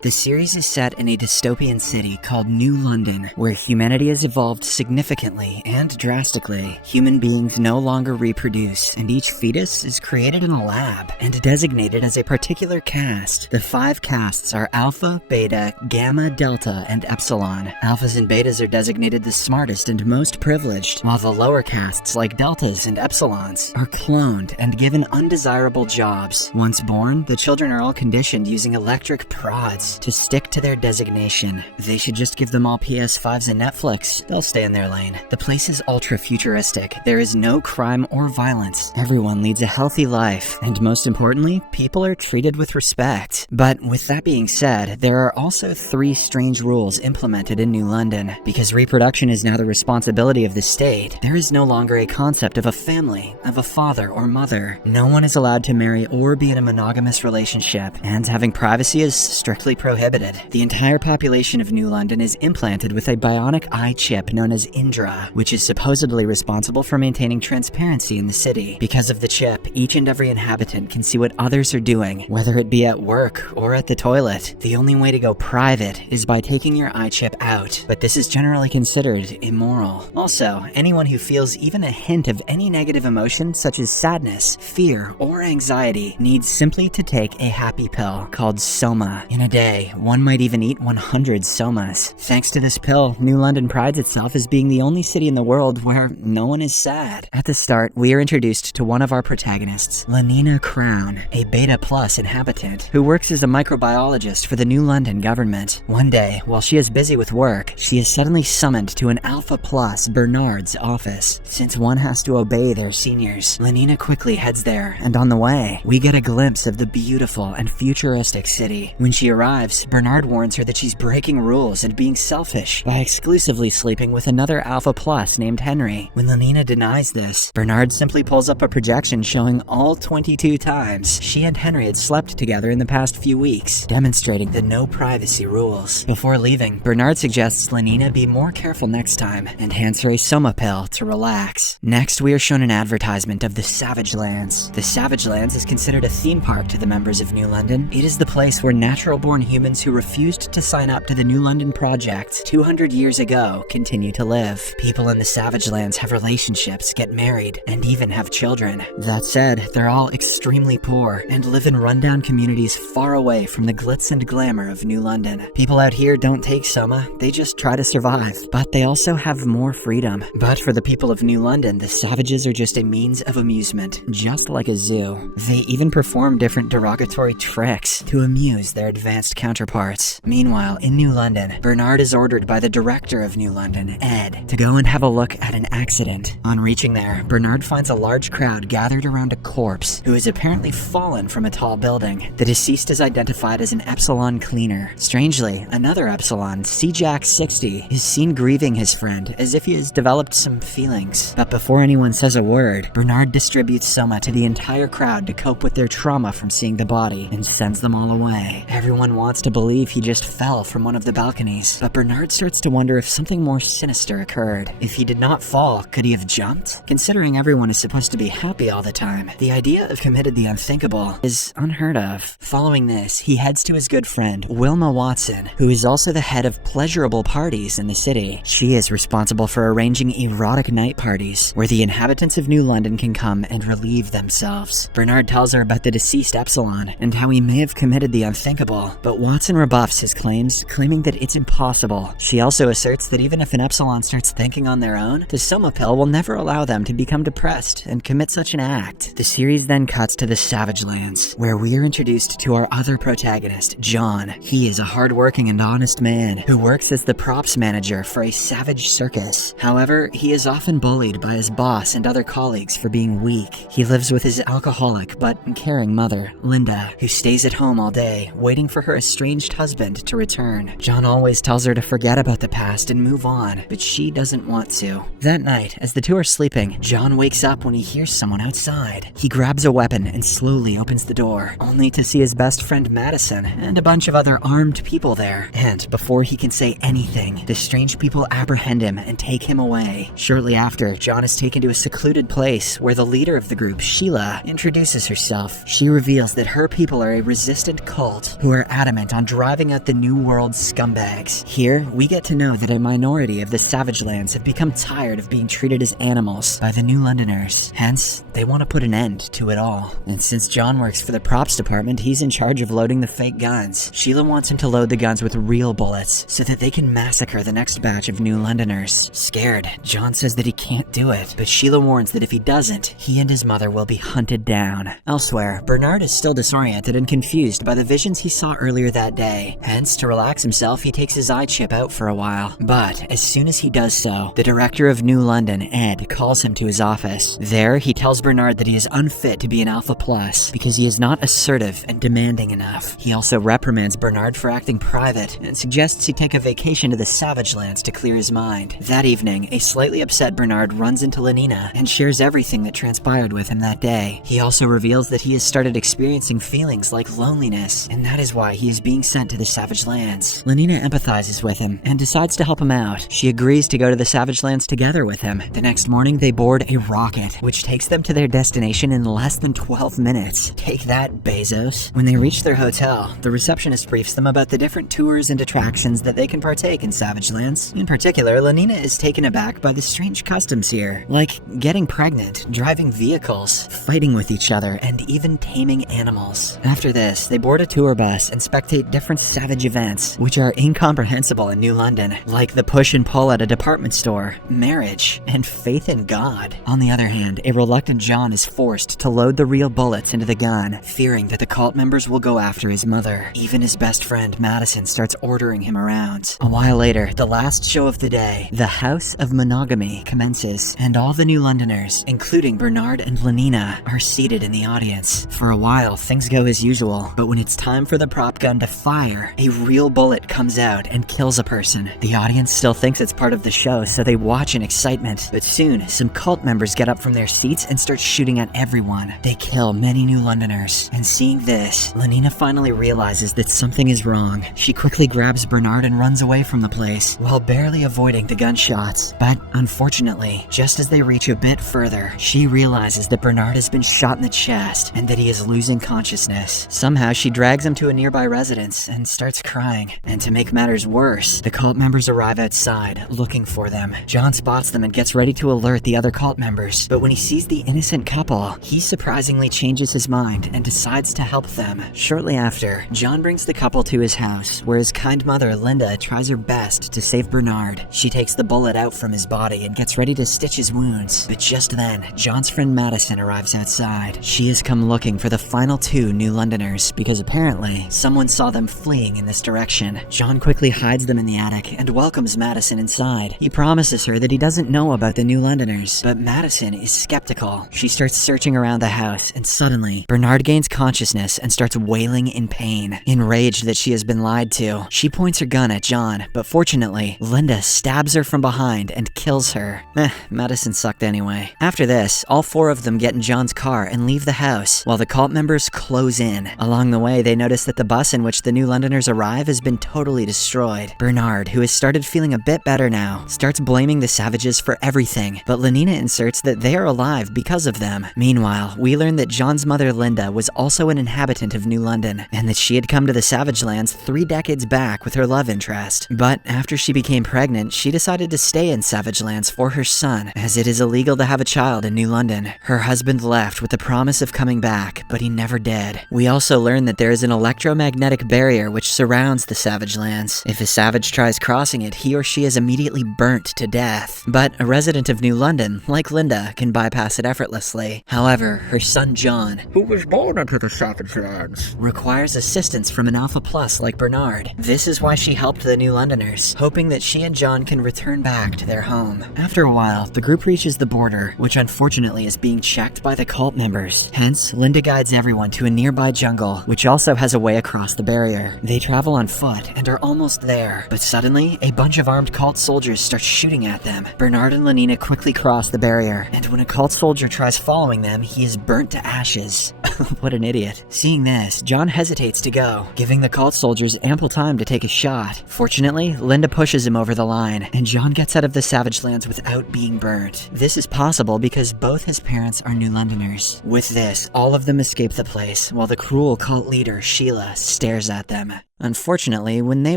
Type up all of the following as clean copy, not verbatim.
The series is set in a dystopian city called New London, where humanity has evolved significantly and drastically. Human beings no longer reproduce, and each fetus is created in a lab and designated as a particular caste. The 5 castes are Alpha, Beta, Gamma, Delta, and Epsilon. Alphas and Betas are designated the smartest and most privileged, while the lower castes like Deltas and Epsilons are cloned and given undesirable jobs. Once born, the children are all conditioned using electric prods to stick to their designation. They should just give them all PS5s and Netflix. They'll stay in their lane. The place is ultra-futuristic. There is no crime or violence. Everyone leads a healthy life. And most importantly, people are treated with respect. But with that being said, there are also 3 strange rules implemented in New London. Because reproduction is now the responsibility of the state, there is no longer a concept of a family, of a father or mother. No one is allowed to marry or be in a monogamous relationship, and having privacy is strictly prohibited. The entire population of New London is implanted with a bionic eye chip known as Indra, which is supposedly responsible for maintaining transparency in the city. Because of the chip, each and every inhabitant can see what others are doing, whether it be at work or at the toilet. The only way to go private is by taking your eye chip out, but this is generally considered immoral. Also, anyone who feels even a hint of any negative emotion such as sadness, fear, or anxiety needs simply to take a happy pill called Soma. In a day, one might even eat 100 Somas. Thanks to this pill, New London prides itself as being the only city in the world where no one is sad. At the start, we are introduced to one of our protagonists, Lenina Crown, a Beta Plus inhabitant who works as a microbiologist for the New London government. One day, while she is busy with work, she is suddenly summoned to an Alpha Plus Bernard's office. Since one has to obey their seniors, Lenina quickly heads there, and on the way, we get a glimpse of the beautiful and futuristic city. When she arrives, Bernard warns her that she's breaking rules and being selfish by exclusively sleeping with another Alpha Plus named Henry. When Lenina denies this, Bernard simply pulls up a projection showing all 22 times she and Henry had slept together in the past few weeks, demonstrating the no privacy rules. Before leaving, Bernard suggests Lenina be more careful next time and hands her a Soma pill to relax. Next, we are shown an advertisement of the Savage Lands. The Savage Lands is considered a theme park to the members of New London. It is the place where natural-born humans who refused to sign up to the New London Project 200 years ago continue to live. People in the Savage Lands have relationships, get married, and even have children. That said, they're all extremely poor and live in rundown communities far away from the glitz and glamour of New London. People out here don't take Soma, they just try to survive, but they also have more freedom. But for the people of New London, the savages are just a means of amusement, just like a zoo. They even perform different derogatory tricks to amuse their advanced counterparts. Meanwhile, in New London, Bernard is ordered by the director of New London, Ed, to go and have a look at an accident. On reaching there, Bernard finds a large crowd gathered around a corpse who has apparently fallen from a tall building. The deceased is identified as an Epsilon cleaner. Strangely, another Epsilon, C-Jack-60, is seen grieving his friend as if he has developed some feelings. But before anyone says a word, Bernard distributes Soma to the entire crowd to cope with their trauma from seeing the body and sends them all away. Everyone wants to believe he just fell from one of the balconies, but Bernard starts to wonder if something more sinister occurred. If he did not fall, could he have jumped? Considering everyone is supposed to be happy all the time, the idea of committed the unthinkable is unheard of. Following this, he heads to his good friend, Wilma Watson, who is also the head of pleasurable parties in the city. She is responsible for arranging erotic night parties, where the inhabitants of New London can come and relieve themselves. Bernard tells her about the deceased Epsilon, and how he may have committed the unthinkable, but Watson rebuffs his claims, claiming that it's impossible. She also asserts that even if an Epsilon starts thinking on their own, the Soma pill will never allow them to become depressed and commit such an act. The series then cuts to the Savage Lands, where we are introduced to our other protagonist, John. He is a hardworking and honest man who works as the props manager for a savage circus. However, he is often bullied by his boss and other colleagues for being weak. He lives with his alcoholic but caring mother, Linda, who stays at home all day, waiting for her estranged husband to return. John always tells her to forget about the past and move on, but she doesn't want to. That night, as the two are sleeping, John wakes up when he hears someone outside. He grabs a weapon and slowly opens the door, only to see his best friend Madison and a bunch of other armed people there. And before he can say anything, the strange people apprehend him and take him away. Shortly after, John is taken to a secluded place where the leader of the group, Sheila, introduces herself. She reveals that her people are a resistant cult who are adamant adamant on driving out the New World scumbags. Here, we get to know that a minority of the Savage Lands have become tired of being treated as animals by the New Londoners. Hence, they want to put an end to it all. And since John works for the props department, he's in charge of loading the fake guns. Sheila wants him to load the guns with real bullets so that they can massacre the next batch of New Londoners. Scared, John says that he can't do it, but Sheila warns that if he doesn't, he and his mother will be hunted down. Elsewhere, Bernard is still disoriented and confused by the visions he saw earlier that day. Hence, to relax himself, he takes his eye chip out for a while. But as soon as he does so, the director of New London, Ed, calls him to his office. There, he tells Bernard that he is unfit to be an Alpha Plus because he is not assertive and demanding enough. He also reprimands Bernard for acting private and suggests he take a vacation to the Savage Lands to clear his mind. That evening, a slightly upset Bernard runs into Lenina and shares everything that transpired with him that day. He also reveals that he has started experiencing feelings like loneliness, and that is why he is being sent to the Savage Lands. Lenina empathizes with him and decides to help him out. She agrees to go to the Savage Lands together with him. The next morning, they board a rocket, which takes them to their destination in less than 12 minutes. Take that, Bezos. When they reach their hotel, the receptionist briefs them about the different tours and attractions that they can partake in Savage Lands. In particular, Lenina is taken aback by the strange customs here, like getting pregnant, driving vehicles, fighting with each other, and even taming animals. After this, they board a tour bus and spectate different savage events, which are incomprehensible in New London, like the push and pull at a department store, marriage, and faith in God. On the other hand, a reluctant John is forced to load the real bullets into the gun, fearing that the cult members will go after his mother. Even his best friend, Madison, starts ordering him around. A while later, the last show of the day, the House of Monogamy, commences, and all the New Londoners, including Bernard and Lenina, are seated in the audience. For a while, things go as usual, but when it's time for the prop gun to fire, a real bullet comes out and kills a person. The audience still thinks it's part of the show, so they watch in excitement, but soon, some cult members get up from their seats and start shooting at everyone. They kill many New Londoners, and seeing this, Lenina finally realizes that something is wrong. She quickly grabs Bernard and runs away from the place, while barely avoiding the gunshots. But unfortunately, just as they reach a bit further, she realizes that Bernard has been shot in the chest and that he is losing consciousness. Somehow, she drags him to a nearby residence and starts crying. And to make matters worse, the cult members arrive outside, looking for them. John spots them and gets ready to alert the other cult members, but when he sees the innocent couple, he surprisingly changes his mind and decides to help them. Shortly after, John brings the couple to his house, where his kind mother, Linda, tries her best to save Bernard. She takes the bullet out from his body and gets ready to stitch his wounds, but just then, John's friend Madison arrives outside. She has come looking for the final two New Londoners because apparently, someone saw them fleeing in this direction. John quickly hides them in the attic and welcomes Madison inside. He promises her that he doesn't know about the New Londoners, but Madison is skeptical. She starts searching around the house, and suddenly, Bernard gains consciousness and starts wailing in pain. Enraged that she has been lied to, she points her gun at John, but fortunately, Linda stabs her from behind and kills her. Madison sucked anyway. After this, all four of them get in John's car and leave the house, while the cult members close in. Along the way, they notice that the bus in which the New Londoners arrive has been totally destroyed. Bernard, who has started feeling a bit better now, starts blaming the savages for everything, but Lenina inserts that they are alive because of them. Meanwhile, we learn that John's mother Linda was also an inhabitant of New London, and that she had come to the Savage Lands 3 decades back with her love interest. But after she became pregnant, she decided to stay in Savage Lands for her son, as it is illegal to have a child in New London. Her husband left with the promise of coming back, but he never did. We also learn that there is an electromagnetic barrier which surrounds the Savage Lands. If a savage tries crossing it, he or she is immediately burnt to death. But a resident of New London, like Linda, can bypass it effortlessly. However, her son John, who was born into the Savage Lands, requires assistance from an Alpha Plus like Bernard. This is why she helped the New Londoners, hoping that she and John can return back to their home. After a while, the group reaches the border, which unfortunately is being checked by the cult members. Hence, Linda guides everyone to a nearby jungle, which also has a way across the barrier. They travel on foot and are almost there, but suddenly, a bunch of armed cult soldiers start shooting at them. Bernard and Lenina quickly cross the barrier, and when a cult soldier tries following them, he is burnt to ashes. What an idiot. Seeing this, John hesitates to go, giving the cult soldiers ample time to take a shot. Fortunately, Linda pushes him over the line, and John gets out of the Savage Lands without being burnt. This is possible because both his parents are New Londoners. With this, all of them escape the place, while the cruel cult leader, Sheila, stares at them. Unfortunately, when they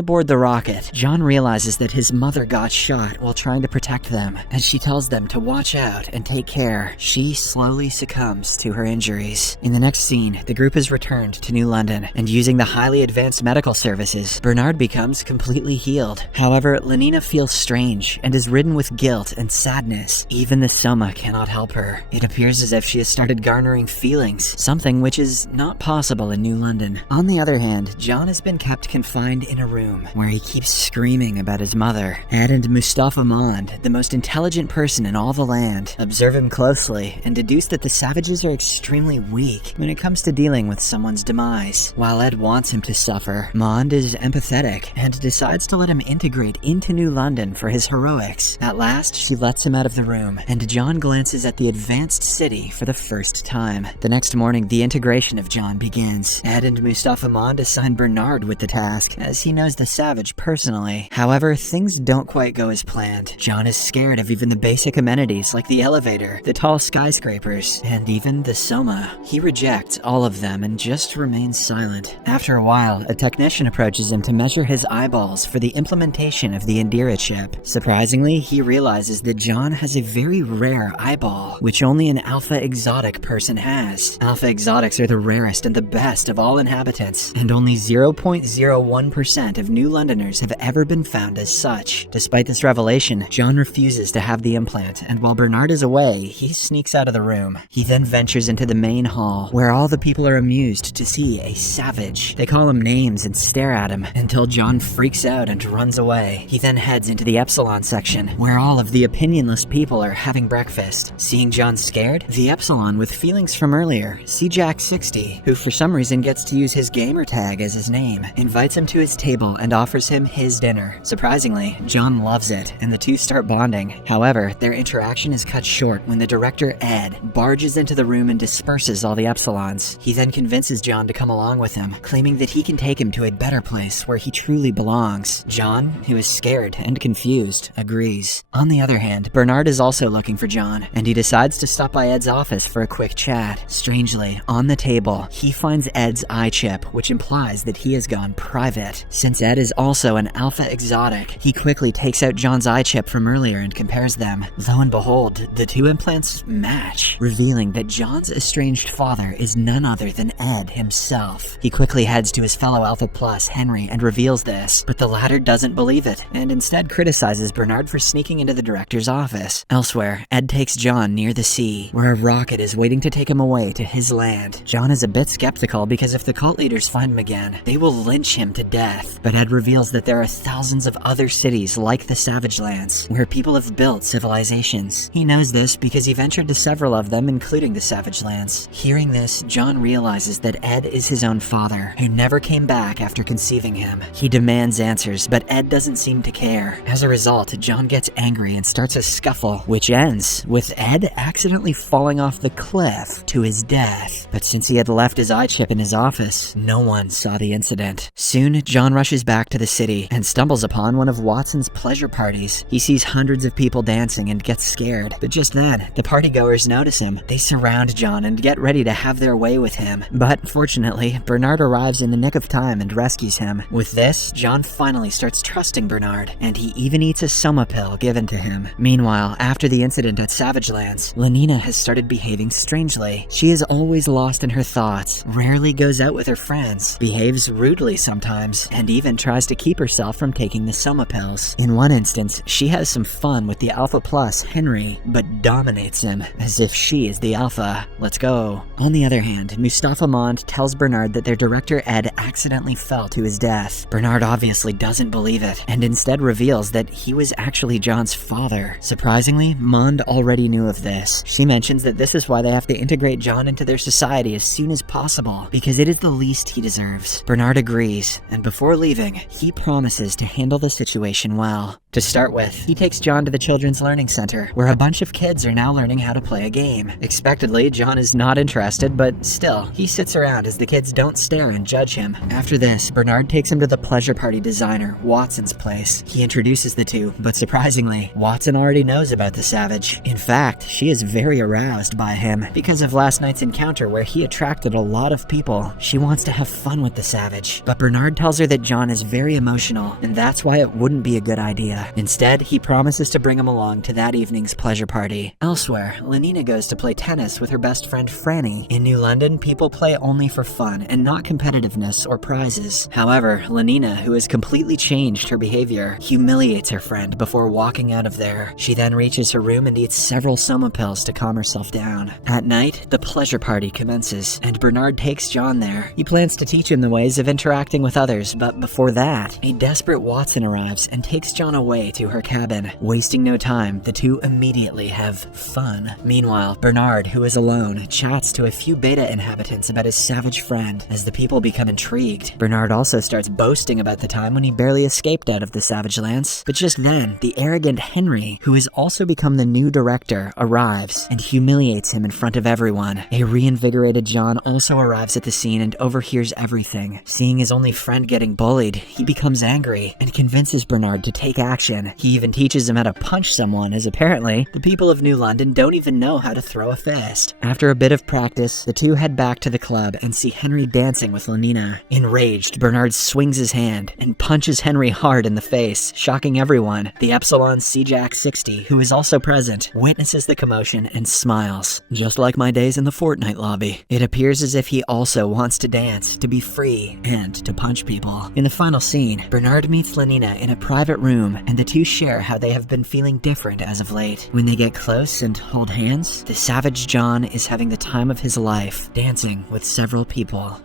board the rocket, John realizes that his mother got shot while trying to protect them. As she tells them to watch out and take care, she slowly succumbs to her injuries. In the next scene, the group is returned to New London, and using the highly advanced medical services, Bernard becomes completely healed. However, Lenina feels strange and is ridden with guilt and sadness. Even the Soma cannot help her. It appears as if she has started garnering feelings, something which is not possible in New London. On the other hand, John has been kept confined in a room where he keeps screaming about his mother. Ed and Mustafa Mond, the most intelligent person in all the land, observe him closely and deduce that the savages are extremely weak when it comes to dealing with someone's demise. While Ed wants him to suffer, Mond is empathetic and decides to let him integrate into New London for his heroics. At last, she lets him out of the room, and John glances at the advanced city for the first time. The next morning, the integration of John begins. Ed and Mustafa Mond assign Bernard with the task, as he knows the savage personally. However, things don't quite go as planned. John is scared of even the basic amenities like the elevator, the tall skyscrapers, and even the Soma. He rejects all of them and just remains silent. After a while, a technician approaches him to measure his eyeballs for the implementation of the Indira chip. Surprisingly, he realizes that John has a very rare eyeball, which only an alpha exotic person has. Alpha exotics are the rarest and the best of all inhabitants, and only 0.01% of New Londoners have ever been found as such. Despite this revelation, John refuses to have the implant, and while Bernard is away, he sneaks out of the room. He then ventures into the main hall, where all the people are amused to see a savage. They call him names and stare at him, until John freaks out and runs away. He then heads into the Epsilon section, where all of the opinionless people are having breakfast. Seeing John scared, the Epsilon with feelings from earlier, C-Jack60, who for some reason gets to use his gamer tag as his name, invites him to his table and offers him his dinner. Surprisingly, John loves it, and the two start bonding. However, their interaction is cut short when the director, Ed, barges into the room and disperses all the Epsilons. He then convinces John to come along with him, claiming that he can take him to a better place where he truly belongs. John, who is scared and confused, agrees. On the other hand, Bernard is also looking for John, and he decides to stop by Ed's office for a quick chat. Strangely, on the table, he finds Ed's eye chip, which implies that he has gone private. Since Ed is also an alpha exotic, he quickly takes out John's eye chip from earlier and compares them. Lo and behold, the two implants match, revealing that John's estranged father is none other than Ed himself. He quickly heads to his fellow Alpha Plus, Henry, and reveals this, but the latter doesn't believe it, and instead criticizes Bernard for sneaking into the director's office. Elsewhere, Ed takes John near the sea, where a rocket is waiting to take him away to his land. John is a bit skeptical because if the cult leaders find him again, they will lynch him to death. But Ed reveals that there are thousands of other cities like the Savage Lands, where people have built civilizations. He knows this because he ventured to several of them, including the Savage Lands. Hearing this, John realizes that Ed is his own father, who never came back after conceiving him. He demands answers, but Ed doesn't seem to care. As a result, John gets angry and starts a scuffle, which ends with Ed accidentally falling off the cliff to his death. But since he had left his eye chip in his office, no one saw the incident. Soon, John rushes back to the city and stumbles upon one of Watson's pleasure parties. He sees hundreds of people dancing and gets scared, but just then, the partygoers notice him. They surround John and get ready to have their way with him. But fortunately, Bernard arrives in the nick of time and rescues him. With this, John finally starts trusting Bernard, and he even eats a Soma pill given to him. Meanwhile, after the incident at Savage Lands, Lenina has started behaving strangely. She is always lost in her thoughts, rarely goes out with her friends, behaves rudely sometimes, and even tries to keep herself from taking the Soma pills. In one instance, she has some fun with the Alpha Plus, Henry, but dominates him, as if she is the Alpha. Let's go. On the other hand, Mustafa Mond tells Bernard that their director Ed accidentally fell to his death. Bernard obviously doesn't believe it, and instead reveals that he was actually John's father. Surprisingly, Mond already knew of this. She mentions that this is why they have to integrate John into their society as soon as possible, because it is the least he deserves. Bernard agrees, and before leaving, he promises to handle the situation well. To start with, he takes John to the Children's Learning Center, where a bunch of kids are now learning how to play a game. Expectedly, John is not interested, but still, he sits around as the kids don't stare and judge him. After this, Bernard takes him to the pleasure party designer, Watson's place. He introduces the two, but surprisingly, Watson already knows about the savage. In fact, she is very aroused by him because of last night's encounter where he attracted a lot of people. She wants to have fun with the savage, but Bernard tells her that John is very emotional, and that's why it wouldn't be a good idea. Instead, he promises to bring him along to that evening's pleasure party. Elsewhere, Lenina goes to play tennis with her best friend Franny. In New London, people play only for fun and not competitiveness or prizes. However, Lenina, who has completely changed her behavior, humiliates her friend before walking out of there. She then reaches her room and eats several soma pills to calm herself down. At night, the pleasure party commences, and Bernard takes John there. He plans to teach him the ways of interacting with others, but before that, a desperate Watson arrives and takes John away to her cabin. Wasting no time, the two immediately have fun. Meanwhile, Bernard, who is alone, chats to a few beta inhabitants about his savage friend. As the people become intrigued, Bernard also starts boasting about the time when he barely escaped out of the savage lance. But just then, the arrogant Henry, who has also become the new director, arrives and humiliates him in front of everyone. A reinvigorated John also arrives at the scene and overhears everything. Seeing his only friend getting bullied, he becomes angry and convinces Bernard to take action. He even teaches him how to punch someone, as apparently the people of New London don't even know how to throw a fist. After a bit of practice, the two head back to the club and see Henry dancing with Lenina. Enraged, Bernard swings his hand and punches Henry hard in the face, shocking everyone. The Epsilon Seajack 60, who is also present, witnesses the commotion and smiles. Just like my days in the Fortnite lobby. It appears as if he also wants to dance, to be free, and to punch people. In the final scene, Bernard meets Lenina in a private room, and the two share how they have been feeling different as of late. When they get close and hold hands, the savage John is having the time of his life, dancing with several people.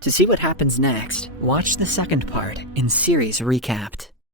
To see what happens next, watch the second part in Series Recapped.